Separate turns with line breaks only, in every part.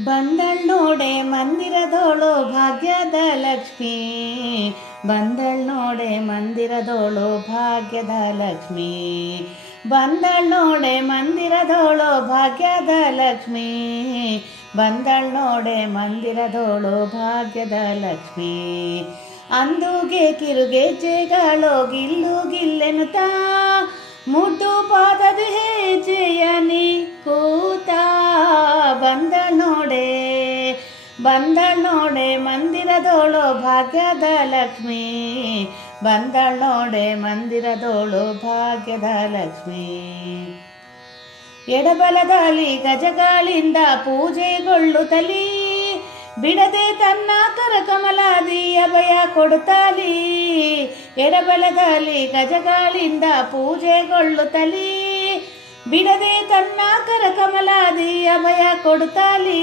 ಬಂದಳ್ ನೋಡೆ ಮಂದಿರದೋಳು ಭಾಗ್ಯದ ಲಕ್ಷ್ಮಿ. ಬಂದಳ್ ನೋಡೆ ಮಂದಿರದೋಳು ಭಾಗ್ಯದ ಲಕ್ಷ್ಮಿ. ಬಂದಳ್ ನೋಡೆ ಮಂದಿರದೋಳು ಭಾಗ್ಯದ ಲಕ್ಷ್ಮಿ. ಬಂದಳ್ ನೋಡೆ ಮಂದಿರದೋಳು ಭಾಗ್ಯದ ಲಕ್ಷ್ಮಿ. ಅಂದುಗೆ ಕಿರುಗೆಜ್ಜೆಗಳು ಗಿಲ್ಲು ಗಿಲ್ಲೆನುತ್ತಾ. ಮುದ್ದು ಪಾದದು ಹೆಜ್ಜೆಯ ಬಂದ ನೋಡೆ ಮಂದಿರದೋಳು ಭಾಗ್ಯದ ಲಕ್ಷ್ಮಿ. ಬಂದಳ್ ನೋಡೆ ಮಂದಿರದೋಳು ಭಾಗ್ಯದ ಲಕ್ಷ್ಮಿ. ಎಡಬಲದಲ್ಲಿ ಗಜಗಾಳಿಂದ ಪೂಜೆಗೊಳ್ಳುತ್ತಲಿ ಬಿಡದೆ ತನ್ನ ಕರಕಮಲಾದಿ ಅಭಯ ಕೊಡುತ್ತಲಿ. ಎಡಬಲದಲ್ಲಿ ಗಜಗಾಳಿಂದ ಪೂಜೆಗೊಳ್ಳುತ್ತಲಿ ಬಿಡದೆ ತನ್ನ ಕರಕಮಲಾದಿ ಅಭಯ ಕೊಡುತ್ತಲಿ.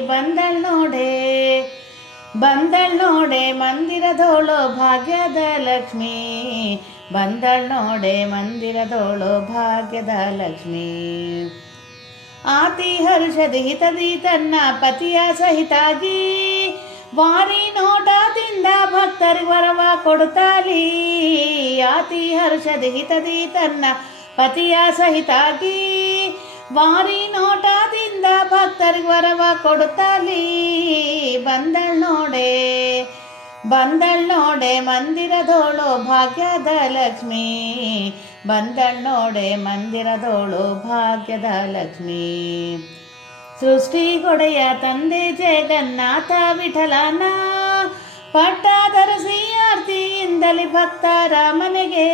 ಬಂದಳ್ ನೋಡೆ ಬಂದಳ್ ನೋಡೆ ಮಂದಿರದೋಳು ಭಾಗ್ಯದ ಲಕ್ಷ್ಮಿ. ಬಂದಳ್ ನೋಡೆ ಮಂದಿರದೋಳು ಭಾಗ್ಯದ ಲಕ್ಷ್ಮಿ. ಆತಿ ಹರ್ಷದಿ ಹಿತದಿ ತನ್ನ ಪತಿಯ ಸಹಿತಾಗಿ ವಾರಿ ನೋಟದಿಂದ ಭಕ್ತರಿಗೆ ವರವ ಕೊಡ್ತಾಲಿ ಆತಿ ಹರ್ಷದಿ ಹಿತದಿ ತನ್ನ ಪತಿಯ ಸಹಿತಾಗಿ ವಾರಿ ನೋಟದಿಂದ ಭಕ್ತರಿಗೆ ವರವ ಕೊಡುತ್ತಲಿ. ಬಂದಳ್ ನೋಡೆ ಬಂದಳ್ ನೋಡೆ ಮಂದಿರದೋಳು ಭಾಗ್ಯದ ಲಕ್ಷ್ಮಿ. ಬಂದಳ್ ನೋಡೆ ಮಂದಿರದೋಳು ಭಾಗ್ಯದ ಲಕ್ಷ್ಮಿ. ಸೃಷ್ಟಿ ಕೊಡೆಯ ತಂದೆ ಜಗನ್ನಾಥ ವಿಠಲನ ಪಟ್ಟಾಧರಿಸಿ ಆರ್ತಿಯಿಂದಲಿ ಭಕ್ತರ ಮನೆಗೆ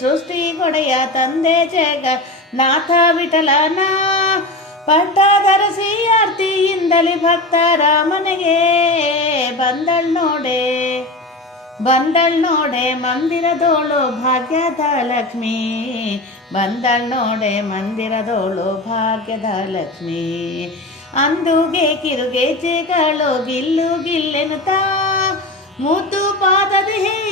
ಸೃಷ್ಟಿಗೊಡೆಯ ತಂದೆ ಜಗನ್ನಾಥ ವಿಠಲನ ಪಟ್ಟಾಧರಿಸಿ ಆರ್ತಿಯಿಂದಲಿ ಭಕ್ತರ ಮನೆಗೆ ಬಂದಳ್ ನೋಡೆ ಬಂದಳ್ ನೋಡೆ ಮಂದಿರದೋಳು ಭಾಗ್ಯದ ಲಕ್ಷ್ಮಿ ಬಂದಳ್ ನೋಡೆ ಮಂದಿರದೋಳು ಭಾಗ್ಯದ ಲಕ್ಷ್ಮಿ ಅಂದುಗೆ ಕಿರುಗೆಜ್ಜೆಗಳು ಗಿಲ್ಲು ಗಿಲ್ಲೆನುತ್ತಾ ಮುದ್ದು ಪಾದದ ಹೆಜ್ಜೆಯ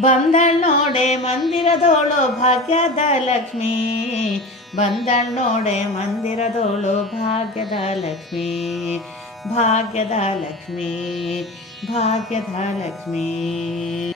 ಬಂದಳ್ ನೋಡೆ ಮಂದಿರದೋಳು ಭಾಗ್ಯದ ಲಕ್ಷ್ಮಿ. ಬಂದಳ್ ನೋಡೆ ಮಂದಿರದೋಳು ಭಾಗ್ಯದ ಲಕ್ಷ್ಮಿ. ಭಾಗ್ಯದ ಲಕ್ಷ್ಮಿ ಭಾಗ್ಯದ ಲಕ್ಷ್ಮಿ.